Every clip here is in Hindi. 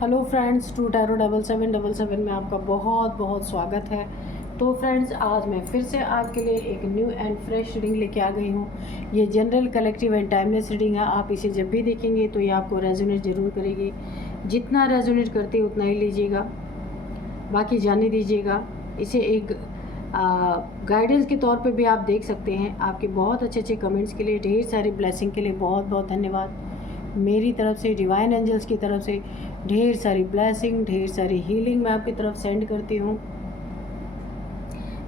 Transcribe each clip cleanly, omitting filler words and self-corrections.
हेलो फ्रेंड्स, टू टैरो 7777 में आपका बहुत बहुत स्वागत है। तो फ्रेंड्स, आज मैं फिर से आपके लिए एक न्यू एंड फ्रेश रीडिंग लेके आ गई हूँ। ये general, collective and timeless reading है। आप इसे जब भी देखेंगे तो ये आपको रेजोनेट ज़रूर करेगी। जितना रेजोनेट करते हैं उतना ही लीजिएगा, बाकी जाने दीजिएगा। इसे एक गाइडेंस के तौर पे भी आप देख सकते हैं। आपके बहुत अच्छे अच्छे कमेंट्स के लिए, ढेर सारी ब्लेसिंग के लिए बहुत बहुत धन्यवाद। मेरी तरफ से, डिवाइन एंजल्स की तरफ से ढेर सारी ब्लेसिंग, ढेर सारी हीलिंग मैं आपकी तरफ सेंड करती हूँ।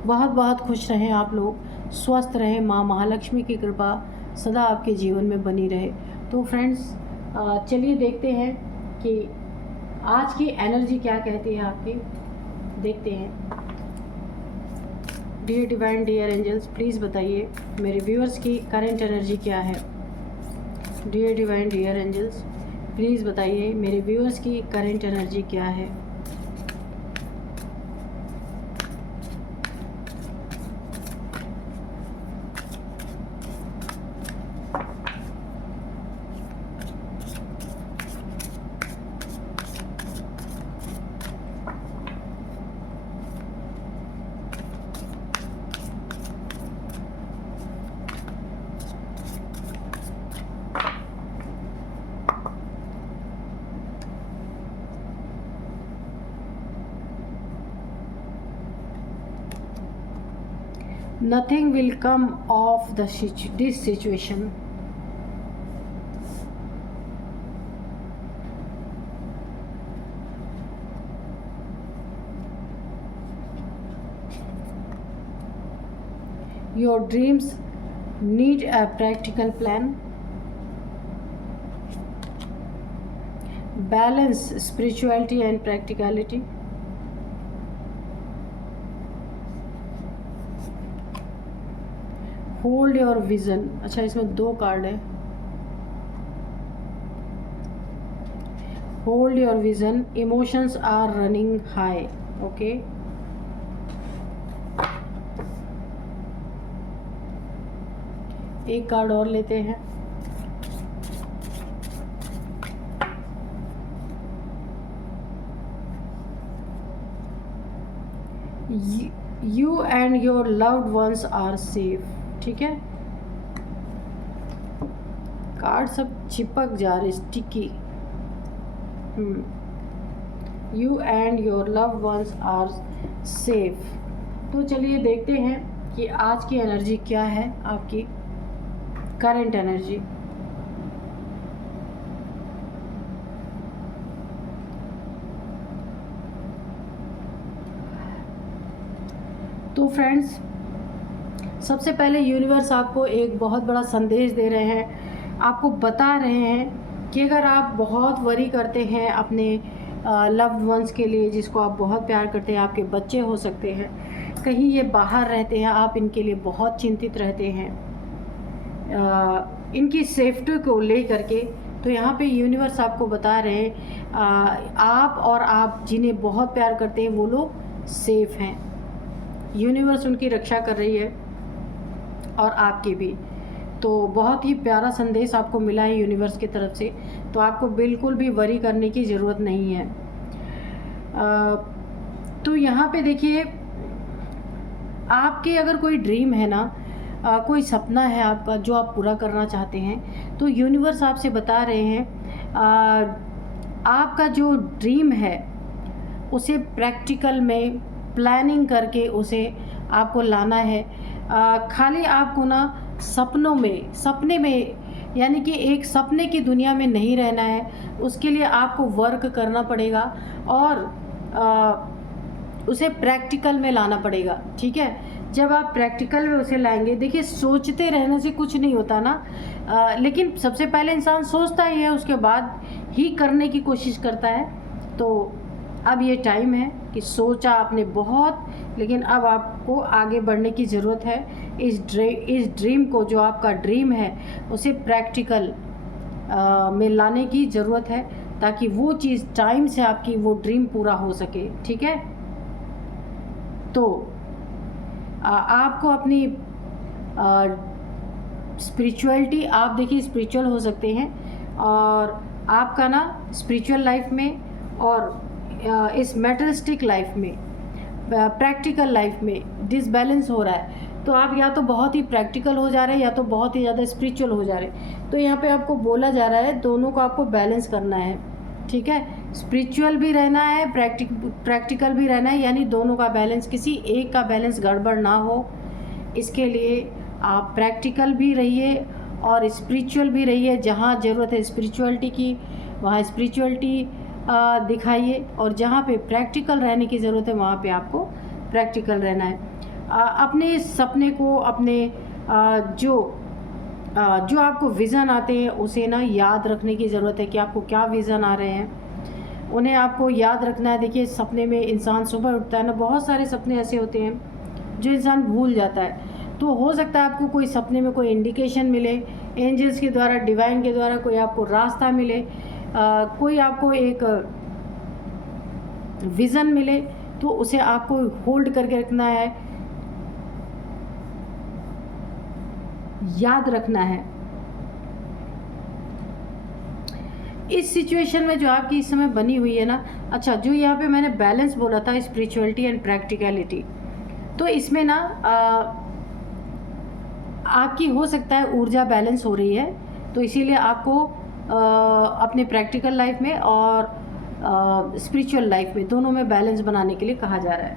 बहुत बहुत खुश रहें आप लोग, स्वस्थ रहें। माँ महालक्ष्मी की कृपा सदा आपके जीवन में बनी रहे। तो फ्रेंड्स, चलिए देखते हैं कि आज की एनर्जी क्या कहती है आपकी। देखते हैं। Dear divine, dear angels, please बताइए मेरे व्यूअर्स की करंट एनर्जी क्या है। Dear divine, dear angels, please बताइए मेरे व्यूअर्स की करंट एनर्जी क्या है। Nothing will come of this situation. Your dreams need a practical plan. Balance spirituality and practicality. Hold your vision. अच्छा, इसमें दो कार्ड है। Hold your vision, emotions are running high. Okay, एक कार्ड और लेते हैं। You and your loved ones are safe. ठीक है, कार्ड सब चिपक जा रहे, sticky. You and your loved ones are safe. तो चलिए देखते हैं कि आज की एनर्जी क्या है, आपकी करंट एनर्जी। तो फ्रेंड्स, सबसे पहले यूनिवर्स आपको एक बहुत बड़ा संदेश दे रहे हैं। आपको बता रहे हैं कि अगर आप बहुत वरी करते हैं अपने लव्ड वंस के लिए, जिसको आप बहुत प्यार करते हैं, आपके बच्चे हो सकते हैं, कहीं ये बाहर रहते हैं, आप इनके लिए बहुत चिंतित रहते हैं, इनकी सेफ्टी को ले करके, तो यहाँ पे यूनिवर्स आपको बता रहे हैं आप और आप जिन्हें बहुत प्यार करते हैं वो लोग सेफ़ हैं। यूनिवर्स उनकी रक्षा कर रही है और आपकी भी। तो बहुत ही प्यारा संदेश आपको मिला है यूनिवर्स की तरफ से। तो आपको बिल्कुल भी वरी करने की ज़रूरत नहीं है। तो यहाँ पे देखिए, आपके अगर कोई ड्रीम है ना, कोई सपना है आपका जो आप पूरा करना चाहते हैं, तो यूनिवर्स आपसे बता रहे हैं आपका जो ड्रीम है उसे प्रैक्टिकल में प्लानिंग करके उसे आपको लाना है। खाली आपको ना सपने में, यानी कि एक सपने की दुनिया में नहीं रहना है। उसके लिए आपको वर्क करना पड़ेगा और उसे प्रैक्टिकल में लाना पड़ेगा। ठीक है, जब आप प्रैक्टिकल में उसे लाएंगे, देखिए सोचते रहने से कुछ नहीं होता ना, लेकिन सबसे पहले इंसान सोचता ही है, उसके बाद ही करने की कोशिश करता है। तो अब ये टाइम है कि सोचा आपने बहुत, लेकिन अब आपको आगे बढ़ने की ज़रूरत है। इस ड्रीम को, जो आपका ड्रीम है, उसे प्रैक्टिकल में लाने की ज़रूरत है, ताकि वो चीज़ टाइम से आपकी वो ड्रीम पूरा हो सके। ठीक है, तो आपको अपनी स्पिरिचुअलिटी, आप देखिए स्पिरिचुअल हो सकते हैं, और आपका ना स्पिरिचुअल लाइफ में और इस मेटरिस्टिक लाइफ में, प्रैक्टिकल लाइफ में डिसबैलेंस हो रहा है, तो आप या तो बहुत ही प्रैक्टिकल हो जा रहे हैं या तो बहुत ही ज़्यादा स्पिरिचुअल हो जा रहे हैं। तो यहाँ पे आपको बोला जा रहा है दोनों को आपको बैलेंस करना है, ठीक है। स्पिरिचुअल भी रहना है, प्रैक्टिकल भी रहना है, यानी दोनों का बैलेंस, किसी एक का बैलेंस गड़बड़ ना हो, इसके लिए आप प्रैक्टिकल भी रहिए और स्पिरिचुअल भी रहिए। जहाँ ज़रूरत है स्पिरिचुअलिटी की वहाँ स्पिरिचुअलिटी दिखाइए, और जहाँ पे प्रैक्टिकल रहने की ज़रूरत है वहाँ पे आपको प्रैक्टिकल रहना है। अपने सपने को, अपने जो आपको विज़न आते हैं उसे ना याद रखने की ज़रूरत है कि आपको क्या विज़न आ रहे हैं, उन्हें आपको याद रखना है। देखिए सपने में इंसान सुबह उठता है ना, बहुत सारे सपने ऐसे होते हैं जो इंसान भूल जाता है। तो हो सकता है आपको कोई सपने में कोई इंडिकेशन मिले, एंजल्स के द्वारा, डिवाइन के द्वारा कोई आपको रास्ता मिले, कोई आपको एक विज़न मिले, तो उसे आपको होल्ड करके रखना है, याद रखना है। इस सिचुएशन में जो आपकी इस समय बनी हुई है ना, अच्छा जो यहाँ पे मैंने बैलेंस बोला था, स्पिरिचुअलिटी एंड प्रैक्टिकलिटी, तो इसमें ना आपकी हो सकता है ऊर्जा बैलेंस हो रही है, तो इसीलिए आपको अपने प्रैक्टिकल लाइफ में और स्पिरिचुअल लाइफ में दोनों में बैलेंस बनाने के लिए कहा जा रहा है।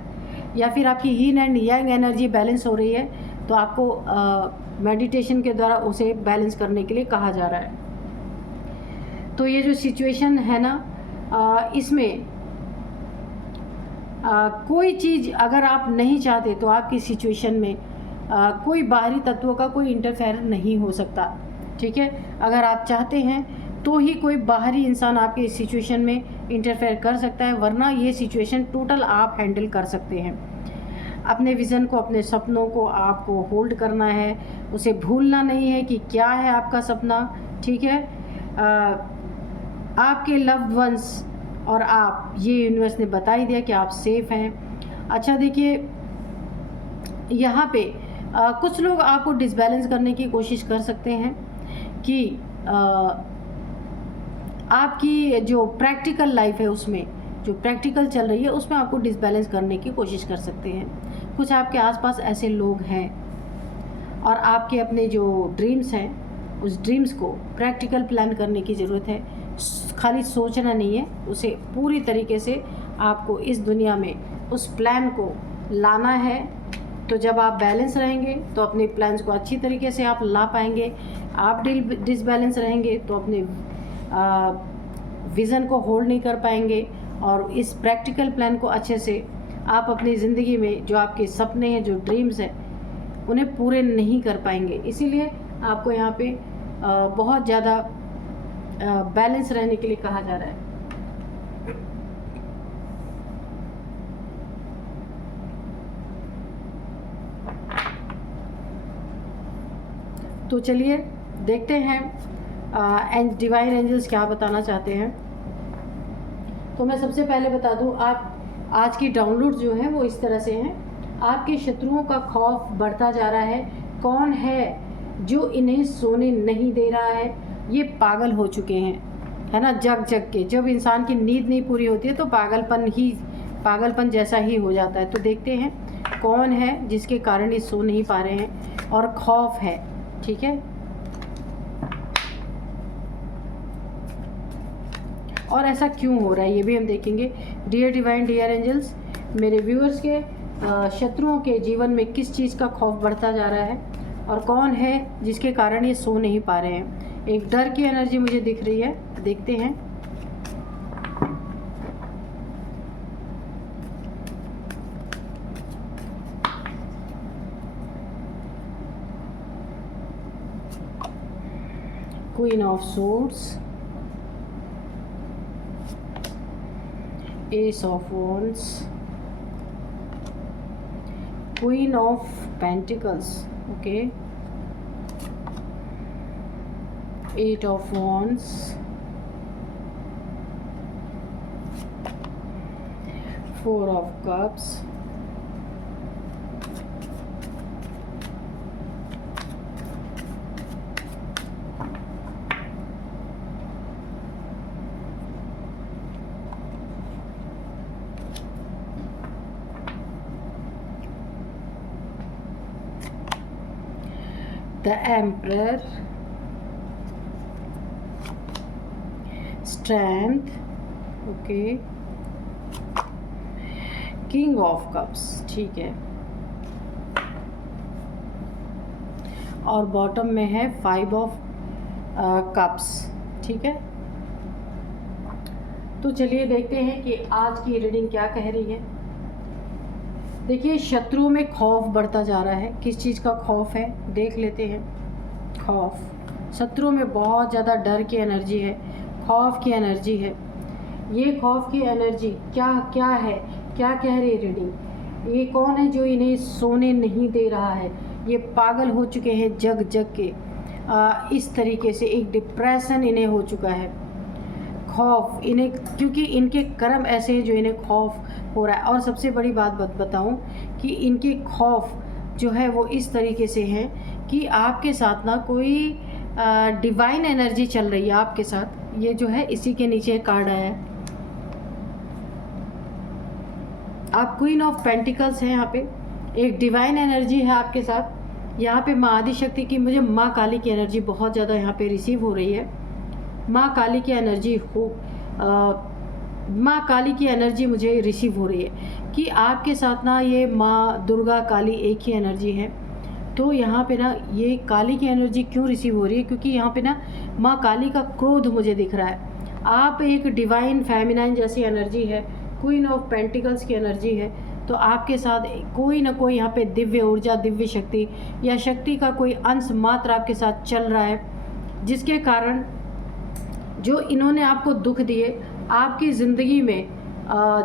या फिर आपकी यीन एंड यांग एनर्जी बैलेंस हो रही है, तो आपको मेडिटेशन के द्वारा उसे बैलेंस करने के लिए कहा जा रहा है। तो ये जो सिचुएशन है ना, इसमें कोई चीज़ अगर आप नहीं चाहते तो आपकी सिचुएशन में कोई बाहरी तत्वों का कोई इंटरफेयर नहीं हो सकता, ठीक है। अगर आप चाहते हैं तो ही कोई बाहरी इंसान आपके सिचुएशन में इंटरफेयर कर सकता है, वरना ये सिचुएशन टोटल आप हैंडल कर सकते हैं। अपने विज़न को, अपने सपनों को आपको होल्ड करना है, उसे भूलना नहीं है कि क्या है आपका सपना, ठीक है। आपके लव्ड वंस और आप, ये यूनिवर्स ने बता ही दिया कि आप सेफ़ हैं। अच्छा देखिए यहाँ पे कुछ लोग आपको डिसबैलेंस करने की कोशिश कर सकते हैं कि आपकी जो प्रैक्टिकल लाइफ है उसमें, जो प्रैक्टिकल चल रही है उसमें आपको डिसबैलेंस करने की कोशिश कर सकते हैं। कुछ आपके आसपास ऐसे लोग हैं, और आपके अपने जो ड्रीम्स हैं उस ड्रीम्स को प्रैक्टिकल प्लान करने की ज़रूरत है। खाली सोचना नहीं है, उसे पूरी तरीके से आपको इस दुनिया में उस प्लान को लाना है। तो जब आप बैलेंस रहेंगे तो अपने प्लान्स को अच्छी तरीके से आप ला पाएंगे। आप डिसबैलेंस रहेंगे तो अपने विज़न को होल्ड नहीं कर पाएंगे, और इस प्रैक्टिकल प्लान को अच्छे से आप अपनी ज़िंदगी में जो आपके सपने हैं, जो ड्रीम्स हैं, उन्हें पूरे नहीं कर पाएंगे। इसीलिए आपको यहाँ पे बहुत ज़्यादा बैलेंस रहने के लिए कहा जा रहा है। तो चलिए देखते हैं डिवाइन एंजल्स क्या बताना चाहते हैं। तो मैं सबसे पहले बता दूं, आप आज की डाउनलोड जो है वो इस तरह से हैं। आपके शत्रुओं का खौफ बढ़ता जा रहा है। कौन है जो इन्हें सोने नहीं दे रहा है? ये पागल हो चुके हैं, है ना, जग जग के। जब इंसान की नींद नहीं पूरी होती है तो पागलपन जैसा ही हो जाता है। तो देखते हैं कौन है जिसके कारण ये सो नहीं पा रहे हैं और खौफ है, ठीक है। और ऐसा क्यों हो रहा है ये भी हम देखेंगे। डियर डिवाइन, डियर एंजल्स, मेरे व्यूअर्स के शत्रुओं के जीवन में किस चीज़ का खौफ बढ़ता जा रहा है और कौन है जिसके कारण ये सो नहीं पा रहे हैं। एक डर की एनर्जी मुझे दिख रही है, देखते हैं। Queen of swords, ace of wands, queen of pentacles, okay, eight of wands, four of cups, the emperor, strength, okay, king of cups, ठीक है, और बॉटम में है 5 ऑफ कप्स, ठीक है। तो चलिए देखते हैं कि आज की रीडिंग क्या कह रही है। देखिए, शत्रुओं में खौफ बढ़ता जा रहा है। किस चीज़ का खौफ है देख लेते हैं। खौफ, शत्रुओं में बहुत ज़्यादा डर की एनर्जी है, खौफ की एनर्जी है। ये खौफ की एनर्जी क्या क्या है, क्या कह रही है रीडिंग? ये कौन है जो इन्हें सोने नहीं दे रहा है? ये पागल हो चुके हैं जग जग के, इस तरीके से एक डिप्रेशन इन्हें हो चुका है। खौफ इन्हें, क्योंकि इनके कर्म ऐसे हैं जो इन्हें खौफ हो रहा है। और सबसे बड़ी बात बताऊं कि इनके खौफ जो है वो इस तरीके से है कि आपके साथ ना कोई डिवाइन एनर्जी चल रही है आपके साथ। ये जो है इसी के नीचे कार्ड आया है, आप क्वीन ऑफ पेंटिकल्स हैं। यहाँ पे एक डिवाइन एनर्जी है आपके साथ। यहाँ पे माँ आदिशक्ति की, मुझे माँ काली की एनर्जी बहुत ज़्यादा यहाँ पे रिसीव हो रही है। माँ काली की एनर्जी माँ काली की एनर्जी मुझे रिसीव हो रही है कि आपके साथ ना ये माँ दुर्गा काली एक ही एनर्जी है। तो यहाँ पे ना ये काली की एनर्जी क्यों रिसीव हो रही है? क्योंकि यहाँ पे ना माँ काली का क्रोध मुझे दिख रहा है। आप एक डिवाइन फेमिनाइन जैसी एनर्जी है, क्वीन ऑफ पेंटिकल्स की एनर्जी है। तो आपके साथ कोई ना कोई यहाँ पे दिव्य ऊर्जा, दिव्य शक्ति या शक्ति का कोई अंश मात्र आपके साथ चल रहा है, जिसके कारण जो इन्होंने आपको दुख दिए, आपकी ज़िंदगी में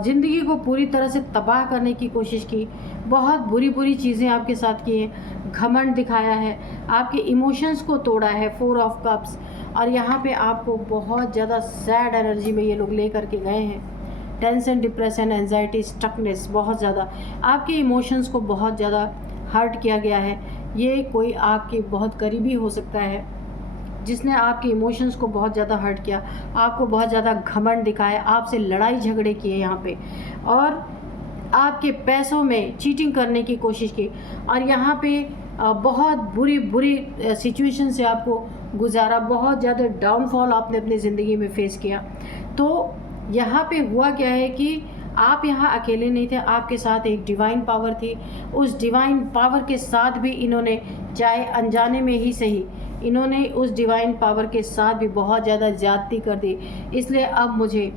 ज़िंदगी को पूरी तरह से तबाह करने की कोशिश की, बहुत बुरी बुरी चीज़ें आपके साथ की हैं, घमंड दिखाया है, आपके इमोशंस को तोड़ा है, 4 ऑफ कप्स। और यहाँ पे आपको बहुत ज़्यादा सैड एनर्जी में ये लोग ले करके गए हैं। टेंशन, डिप्रेशन, एंजाइटी, स्टकनेस, बहुत ज़्यादा आपके इमोशंस को बहुत ज़्यादा हर्ट किया गया है। ये कोई आपके बहुत करीबी हो सकता है जिसने आपके इमोशंस को बहुत ज़्यादा हर्ट किया, आपको बहुत ज़्यादा घमंड दिखाया, आपसे लड़ाई झगड़े किए यहाँ पे, और आपके पैसों में चीटिंग करने की कोशिश की, और यहाँ पे बहुत बुरी बुरी सिचुएशन से आपको गुजारा, बहुत ज़्यादा डाउनफॉल आपने अपनी ज़िंदगी में फेस किया। तो यहाँ पे हुआ क्या है कि आप यहाँ अकेले नहीं थे, आपके साथ एक डिवाइन पावर थी। उस डिवाइन पावर के साथ भी इन्होंने, चाहे अनजाने में ही सही, इन्होंने उस डिवाइन पावर के साथ भी बहुत ज़्यादा ज़्यादती कर दी। इसलिए अब मुझे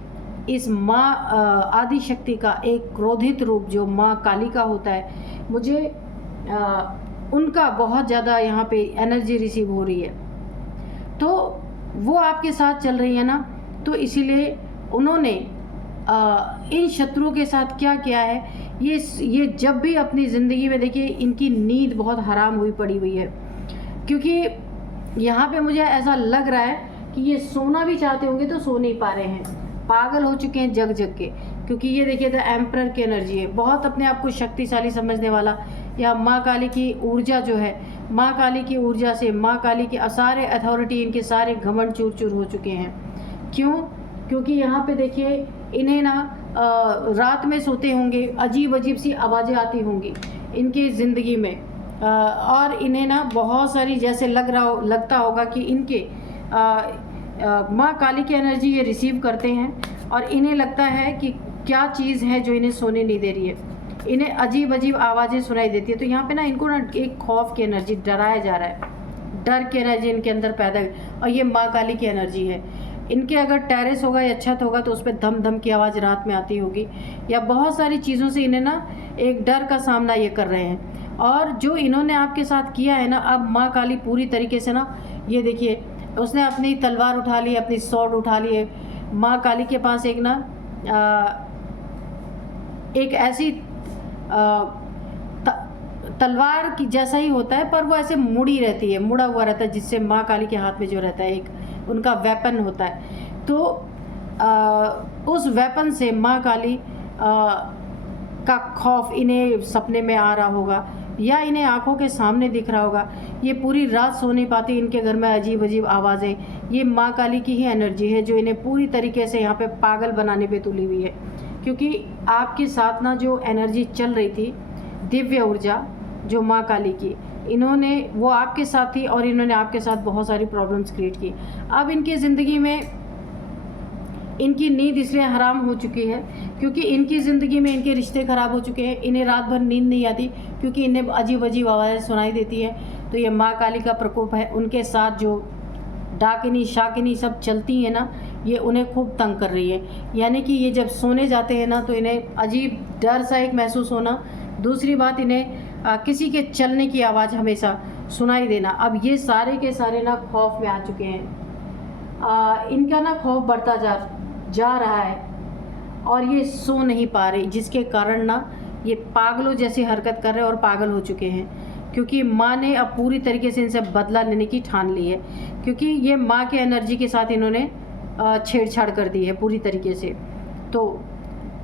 इस माँ आदिशक्ति का एक क्रोधित रूप जो माँ काली का होता है, मुझे उनका बहुत ज़्यादा यहाँ पे एनर्जी रिसीव हो रही है। तो वो आपके साथ चल रही है ना, तो इसीलिए उन्होंने इन शत्रुओं के साथ क्या किया है, ये जब भी अपनी ज़िंदगी में, देखिए इनकी नींद बहुत हराम हुई पड़ी हुई है, क्योंकि यहाँ पे मुझे ऐसा लग रहा है कि ये सोना भी चाहते होंगे तो सो नहीं पा रहे हैं, पागल हो चुके हैं जग जग के। क्योंकि ये देखिए द एम्परर की एनर्जी है, बहुत अपने आप को शक्तिशाली समझने वाला, या माँ काली की ऊर्जा जो है, माँ काली की ऊर्जा से, माँ काली के सारे अथॉरिटी, इनके सारे घमंड चूर चूर हो चुके हैं। क्यों? क्योंकि यहाँ पे देखिए इन्हें ना रात में सोते होंगे, अजीब अजीब सी आवाज़ें आती होंगी इनकी ज़िंदगी में, और इन्हें ना बहुत सारी, जैसे लगता होगा कि इनके माँ काली की एनर्जी ये रिसीव करते हैं, और इन्हें लगता है कि क्या चीज़ है जो इन्हें सोने नहीं दे रही है। इन्हें अजीब अजीब आवाज़ें सुनाई देती है। तो यहाँ पे ना इनको ना एक खौफ की एनर्जी, डराया जा रहा है, डर की एनर्जी इनके अंदर पैदा हुई, और ये माँ काली की एनर्जी है। इनके अगर टेरेस होगा या छत होगा तो उस पर धम धम की आवाज़ रात में आती होगी, या बहुत सारी चीज़ों से इन्हें ना एक डर का सामना ये कर रहे हैं। और जो इन्होंने आपके साथ किया है ना, अब माँ काली पूरी तरीके से ना, ये देखिए उसने अपनी तलवार उठा ली, अपनी स्वॉर्ड उठा ली है। माँ काली के पास एक ना एक ऐसी तलवार की जैसा ही होता है, पर वो ऐसे मुड़ी रहती है, मुड़ा हुआ रहता है, जिससे माँ काली के हाथ में जो रहता है एक उनका वेपन होता है। तो उस वेपन से माँ काली का खौफ इन्हें सपने में आ रहा होगा, या इन्हें आंखों के सामने दिख रहा होगा। ये पूरी रात सो नहीं पाती, इनके घर में अजीब अजीब आवाज़ें, ये माँ काली की ही एनर्जी है जो इन्हें पूरी तरीके से यहाँ पे पागल बनाने पे तुली हुई है। क्योंकि आपके साथ ना जो एनर्जी चल रही थी, दिव्य ऊर्जा जो माँ काली की, इन्होंने वो आपके साथ थी और इन्होंने आपके साथ बहुत सारी प्रॉब्लम्स क्रिएट की। अब इनकी ज़िंदगी में इनकी नींद इसलिए हराम हो चुकी है क्योंकि इनकी ज़िंदगी में इनके रिश्ते ख़राब हो चुके हैं। इन्हें रात भर नींद नहीं आती क्योंकि इन्हें अजीब अजीब आवाज़ें सुनाई देती है। तो ये माँ काली का प्रकोप है। उनके साथ जो डाकिनी शाकिनी सब चलती हैं ना, ये उन्हें खूब तंग कर रही है। यानी कि ये जब सोने जाते हैं ना तो इन्हें अजीब डर सा एक महसूस होना। दूसरी बात, इन्हें किसी के चलने की आवाज़ हमेशा सुनाई देना। अब ये सारे के सारे ना खौफ में आ चुके हैं। इनका ना खौफ बढ़ता जा रहा है और ये सो नहीं पा रहे, जिसके कारण ना ये पागलों जैसी हरकत कर रहे हैं और पागल हो चुके हैं। क्योंकि माँ ने अब पूरी तरीके से इनसे बदला लेने की ठान ली है, क्योंकि ये माँ के एनर्जी के साथ इन्होंने छेड़छाड़ कर दी है पूरी तरीके से। तो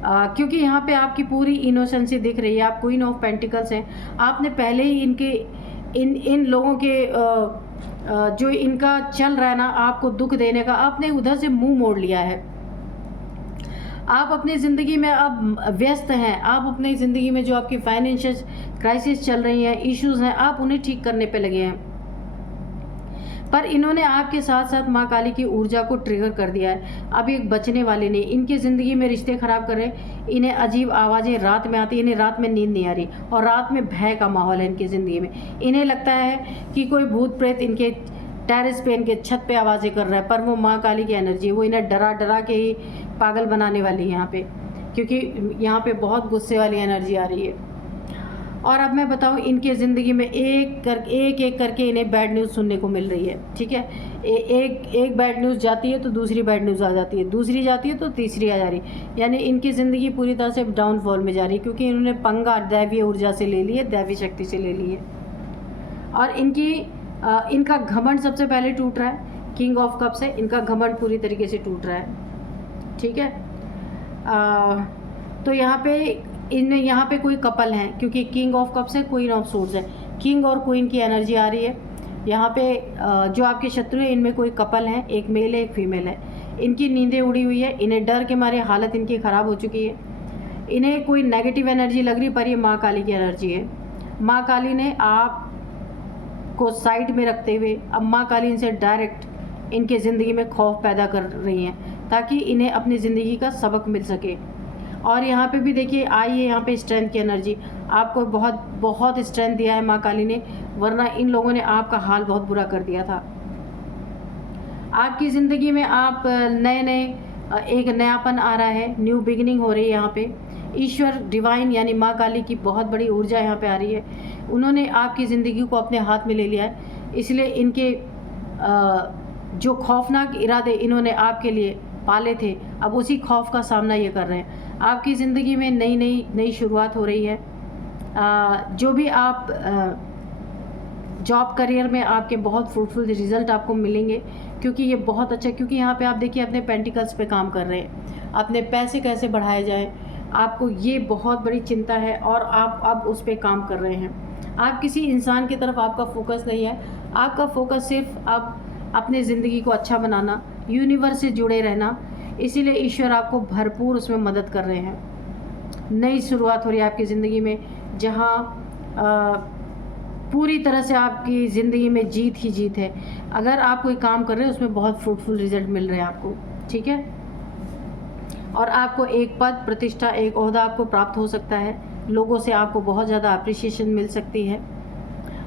क्योंकि यहाँ पे आपकी पूरी इनोसेंसी दिख रही है, आप क्वीन ऑफ पेंटिकल्स हैं। आपने पहले ही इन लोगों के जो इनका चल रहा है ना आपको दुख देने का, आपने उधर से मुंह मोड़ लिया है। आप अपनी ज़िंदगी में अब व्यस्त हैं। आप अपनी ज़िंदगी में जो आपकी फाइनेंशियल क्राइसिस चल रही हैं, इश्यूज़ हैं, आप उन्हें ठीक करने पे लगे हैं। पर इन्होंने आपके साथ साथ माँ काली की ऊर्जा को ट्रिगर कर दिया है। अब एक बचने वाले नहीं। इनकी ज़िंदगी में रिश्ते ख़राब कर रहे हैं। इन्हें अजीब आवाज़ें रात में आती हैं, इन्हें रात में नींद नहीं आ रही और रात में भय का माहौल है इनकी ज़िंदगी में। इन्हें लगता है कि कोई भूत प्रेत इनके टेरेस पे, इनके छत पे आवाज़ें कर रहा है, पर वो माँ काली की एनर्जी है। वो इन्हें डरा डरा के ही पागल बनाने वाली है यहाँ पे, क्योंकि यहाँ पे बहुत गुस्से वाली एनर्जी आ रही है। और अब मैं बताऊँ, इनके ज़िंदगी में एक एक करके इन्हें बैड न्यूज़ सुनने को मिल रही है। ठीक है, एक बैड न्यूज़ जाती है तो दूसरी बैड न्यूज़ आ जाती है, दूसरी जाती है तो तीसरी आ जा रही है। यानी इनकी ज़िंदगी पूरी तरह से डाउनफॉल में जा रही है, क्योंकि इन्होंने पंगा दैवीय ऊर्जा से ले ली है, दैवी शक्ति से ले ली है। और इनका घमंड सबसे पहले टूट रहा है। किंग ऑफ कप्स है, इनका घमंड पूरी तरीके से टूट रहा है। ठीक है, तो यहाँ पे कोई कपल है, क्योंकि किंग ऑफ कप्स है, क्वीन ऑफ सोर्ड्स है। किंग और क्वीन की एनर्जी आ रही है यहाँ पे। जो आपके शत्रु है, इनमें कोई कपल है, एक मेल है, एक फीमेल है। इनकी नींदें उड़ी हुई है, इन्हें डर के मारे हालत इनकी ख़राब हो चुकी है। इन्हें कोई नेगेटिव एनर्जी लग रही, पर ये माँ काली की एनर्जी है। माँ काली ने आप को साइड में रखते हुए अब माँ काली इनसे डायरेक्ट इनके ज़िंदगी में खौफ पैदा कर रही हैं, ताकि इन्हें अपनी ज़िंदगी का सबक मिल सके। और यहाँ पे भी देखिए आई है यहाँ पे स्ट्रेंथ की एनर्जी। आपको बहुत बहुत स्ट्रेंथ दिया है माँ काली ने, वरना इन लोगों ने आपका हाल बहुत बुरा कर दिया था। आपकी ज़िंदगी में आप नए एक नयापन आ रहा है, न्यू बिगिनिंग हो रही है यहाँ पे। ईश्वर डिवाइन यानी माँ काली की बहुत बड़ी ऊर्जा यहाँ पे आ रही है। उन्होंने आपकी ज़िंदगी को अपने हाथ में ले लिया है, इसलिए इनके जो खौफनाक इरादे इन्होंने आपके लिए पाले थे, अब उसी खौफ का सामना ये कर रहे हैं। आपकी ज़िंदगी में नई शुरुआत हो रही है। जो भी आप जॉब करियर में आपके बहुत फ्रूटफुल रिजल्ट आपको मिलेंगे, क्योंकि ये बहुत अच्छा, क्योंकि यहाँ पे आप देखिए अपने पेंटिकल्स पे काम कर रहे हैं। अपने पैसे कैसे बढ़ाए जाए, आपको ये बहुत बड़ी चिंता है और आप अब उस पर काम कर रहे हैं। आप किसी इंसान की तरफ आपका फोकस नहीं है, आपका फोकस सिर्फ अब अपने ज़िंदगी को अच्छा बनाना, यूनिवर्स से जुड़े रहना। इसीलिए ईश्वर आपको भरपूर उसमें मदद कर रहे हैं। नई शुरुआत हो रही है आपकी ज़िंदगी में, जहाँ पूरी तरह से आपकी ज़िंदगी में जीत ही जीत है। अगर आप कोई काम कर रहे हैं उसमें बहुत फ्रूटफुल रिजल्ट मिल रहे हैं आपको। ठीक है, और आपको एक पद प्रतिष्ठा, एक ओहदा आपको प्राप्त हो सकता है। लोगों से आपको बहुत ज़्यादा अप्रिसिएशन मिल सकती है।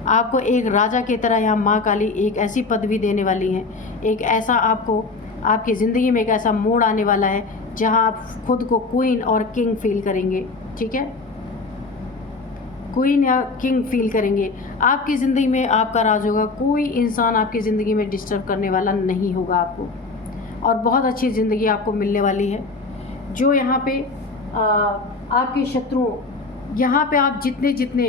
आपको एक राजा की तरह यहाँ माँ काली एक ऐसी पदवी देने वाली है, एक ऐसा आपको आपकी ज़िंदगी में एक ऐसा मोड़ आने वाला है जहाँ आप खुद को क्वीन और किंग फील करेंगे। ठीक है, क्वीन या किंग फील करेंगे। आपकी ज़िंदगी में आपका राज होगा, कोई इंसान आपकी ज़िंदगी में डिस्टर्ब करने वाला नहीं होगा आपको, और बहुत अच्छी ज़िंदगी आपको मिलने वाली है। जो यहाँ पे आपके शत्रुओं, यहाँ पे आप जितने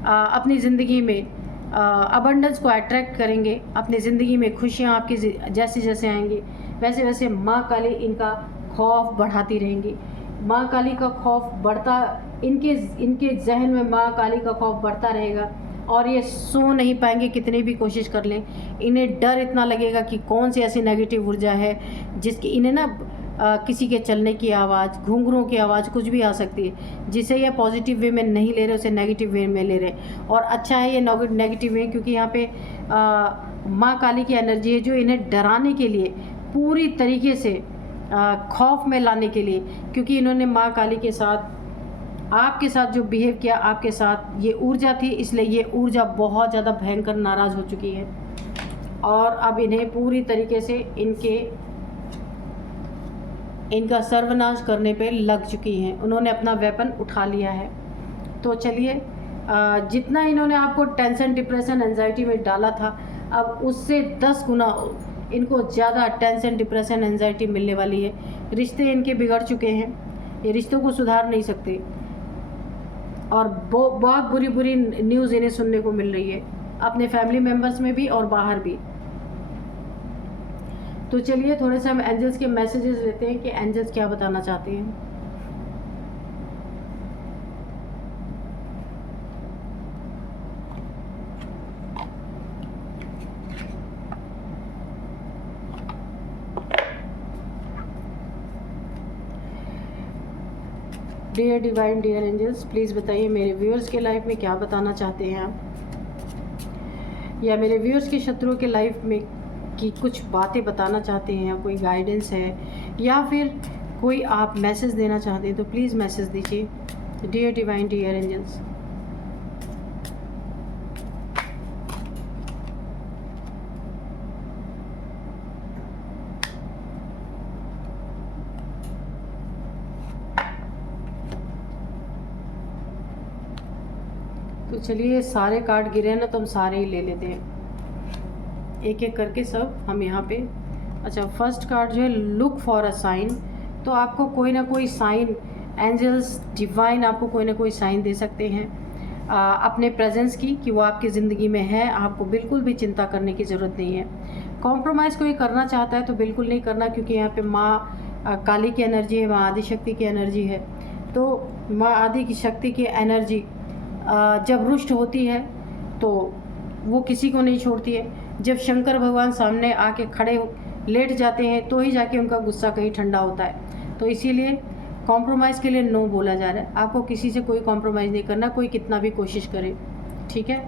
अपनी ज़िंदगी में अबंडेंस को अट्रैक्ट करेंगे, अपनी ज़िंदगी में खुशियाँ आपकी जैसे जैसे आएंगी, वैसे वैसे माँ काली इनका खौफ बढ़ाती रहेंगी। माँ काली का खौफ बढ़ता, इनके जहन में माँ काली का खौफ बढ़ता रहेगा और ये सो नहीं पाएंगे कितनी भी कोशिश कर लें। इन्हें डर इतना लगेगा कि कौन सी ऐसी नेगेटिव ऊर्जा है जिसकी इन्हें ना किसी के चलने की आवाज़, घुंघरों की आवाज़, कुछ भी आ सकती है। जिसे ये पॉजिटिव वे में नहीं ले रहे, उसे नेगेटिव वे में ले रहे। और अच्छा है ये नेगेटिव वे, क्योंकि यहाँ पे माँ काली की एनर्जी है जो इन्हें डराने के लिए, पूरी तरीके से खौफ में लाने के लिए, क्योंकि इन्होंने माँ काली के साथ, आपके साथ जो बिहेव किया, आपके साथ ये ऊर्जा थी, इसलिए ये ऊर्जा बहुत ज़्यादा भयंकर नाराज़ हो चुकी है और अब इन्हें पूरी तरीके से इनका सर्वनाश करने पे लग चुकी हैं। उन्होंने अपना वेपन उठा लिया है। तो चलिए, जितना इन्होंने आपको टेंशन, डिप्रेशन, एंजाइटी में डाला था, अब उससे 10 गुना इनको ज़्यादा टेंशन, डिप्रेशन, एंजाइटी मिलने वाली है। रिश्ते इनके बिगड़ चुके हैं, ये रिश्तों को सुधार नहीं सकते और बहुत बुरी बुरी न्यूज़ इन्हें सुनने को मिल रही है, अपने फैमिली मेम्बर्स में भी और बाहर भी। तो चलिए थोड़े से हम एंजल्स के मैसेजेस लेते हैं कि एंजल्स क्या बताना चाहते हैं। Dear divine, dear angels, please बताइए मेरे व्यूअर्स के लाइफ में क्या बताना चाहते हैं आप, या मेरे व्यूअर्स के शत्रुओं के लाइफ में की कुछ बातें बताना चाहते हैं, या कोई गाइडेंस है, या फिर कोई आप मैसेज देना चाहते हैं, तो प्लीज़ मैसेज दीजिए। Dear divine, dear angels. तो चलिए, सारे कार्ड गिरे ना, तो हम सारे ही ले लेते हैं एक एक करके सब हम यहाँ पे। अच्छा, फर्स्ट कार्ड जो है, लुक फॉर अ साइन। तो आपको कोई ना कोई साइन, एंजल्स, डिवाइन आपको कोई ना कोई साइन दे सकते हैं अपने प्रेजेंस की, कि वो आपकी ज़िंदगी में है। आपको बिल्कुल भी चिंता करने की ज़रूरत नहीं है। कॉम्प्रोमाइज़ कोई करना चाहता है तो बिल्कुल नहीं करना, क्योंकि यहाँ पे माँ काली की एनर्जी है, माँ आदि शक्ति की एनर्जी है। तो माँ आदि की शक्ति की एनर्जी जब रुष्ट होती है तो वो किसी को नहीं छोड़ती है। जब शंकर भगवान सामने आके खड़े लेट जाते हैं तो ही जाके उनका गुस्सा कहीं ठंडा होता है। तो इसीलिए कॉम्प्रोमाइज़ के लिए नो बोला जा रहा है। आपको किसी से कोई कॉम्प्रोमाइज़ नहीं करना, कोई कितना भी कोशिश करे, ठीक है।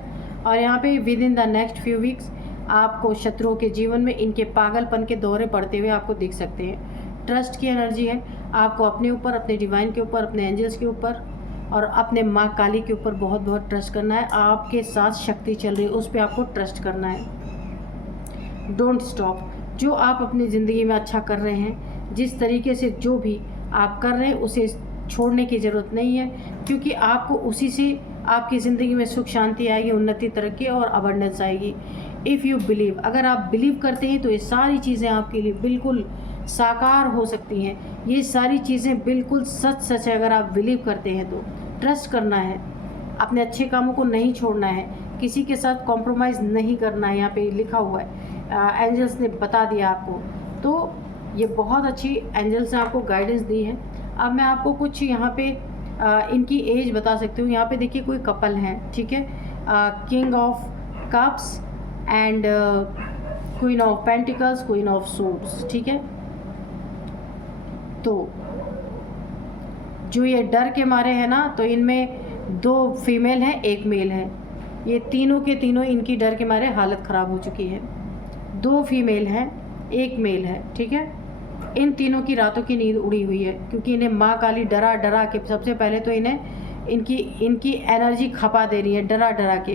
और यहाँ पे with in the next few weeks आपको शत्रुओं के जीवन में इनके पागलपन के दौरे पड़ते हुए आपको दिख सकते हैं। ट्रस्ट की एनर्जी है, आपको अपने ऊपर, अपने डिवाइन के ऊपर, अपने एंजल्स के ऊपर और अपने माँ काली के ऊपर बहुत बहुत ट्रस्ट करना है। आपके साथ शक्ति चल रही है, उस पर आपको ट्रस्ट करना है। Don't stop. जो आप अपनी ज़िंदगी में अच्छा कर रहे हैं, जिस तरीके से जो भी आप कर रहे हैं, उसे छोड़ने की ज़रूरत नहीं है, क्योंकि आपको उसी से आपकी ज़िंदगी में सुख शांति आएगी, उन्नति, तरक्की और अबंडेंस आएगी। इफ़ यू बिलीव, अगर आप बिलीव करते हैं तो ये सारी चीज़ें आपके लिए बिल्कुल साकार हो सकती हैं। ये सारी चीज़ें बिल्कुल सच सच है। अगर आप बिलीव करते हैं तो ट्रस्ट करना है, अपने अच्छे कामों को नहीं छोड़ना है, किसी के साथ कॉम्प्रोमाइज़ नहीं करना है। यहाँ पे लिखा हुआ है, एंजल्स ने बता दिया आपको। तो ये बहुत अच्छी एंजल्स ने आपको गाइडेंस दी है। अब मैं आपको कुछ यहाँ पे इनकी एज बता सकती हूँ। यहाँ पे देखिए कोई कपल है, ठीक है, king of cups and queen of pentacles, queen of swords, ठीक है। तो जो ये डर के मारे हैं ना, तो इनमें 2 फीमेल हैं, 1 मेल है। ये तीनों के तीनों इनकी डर के मारे हालत ख़राब हो चुकी है। 2 फीमेल हैं, 1 मेल है, ठीक है। इन तीनों की रातों की नींद उड़ी हुई है, क्योंकि इन्हें माँ काली डरा डरा के, सबसे पहले तो इन्हें इनकी एनर्जी खपा दे रही है, डरा डरा के,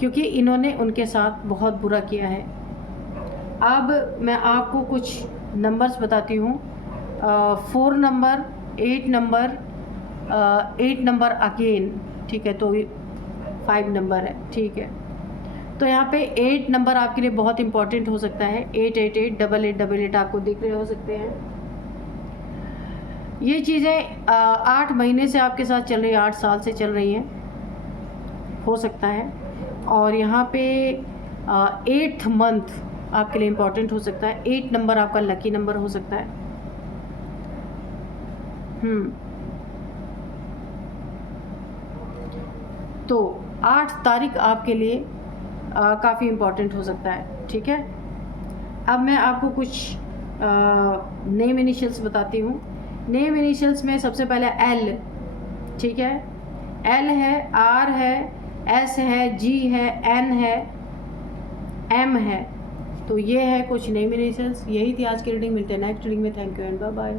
क्योंकि इन्होंने उनके साथ बहुत बुरा किया है। अब मैं आपको कुछ नंबर्स बताती हूँ। 4 नंबर, 8 नंबर, 8 नंबर अगेन, ठीक है। तो 5 नंबर है, ठीक है। तो यहाँ पे 8 नंबर आपके लिए बहुत इंपॉर्टेंट हो सकता है। 888 8888 आपको दिख रहे हो सकते हैं। ये चीज़ें 8 महीने से आपके साथ चल रही है, 8 साल से चल रही हैं, हो सकता है। और यहाँ पे 8th मंथ आपके लिए इम्पॉर्टेंट हो सकता है। 8 नंबर आपका लकी नंबर हो सकता है। तो 8 तारीख आपके लिए काफ़ी इम्पॉर्टेंट हो सकता है, ठीक है। अब मैं आपको कुछ नेम इनिशियल्स बताती हूँ। नेम इनिशियल्स में सबसे पहले एल, ठीक है, एल है, आर है, एस है, जी है, एन है, एम है। तो ये है कुछ नेम इनिशियल्स। यही थी आज की रीडिंग। मिलते हैं नेक्स्ट रीडिंग में। Thank you and bye bye.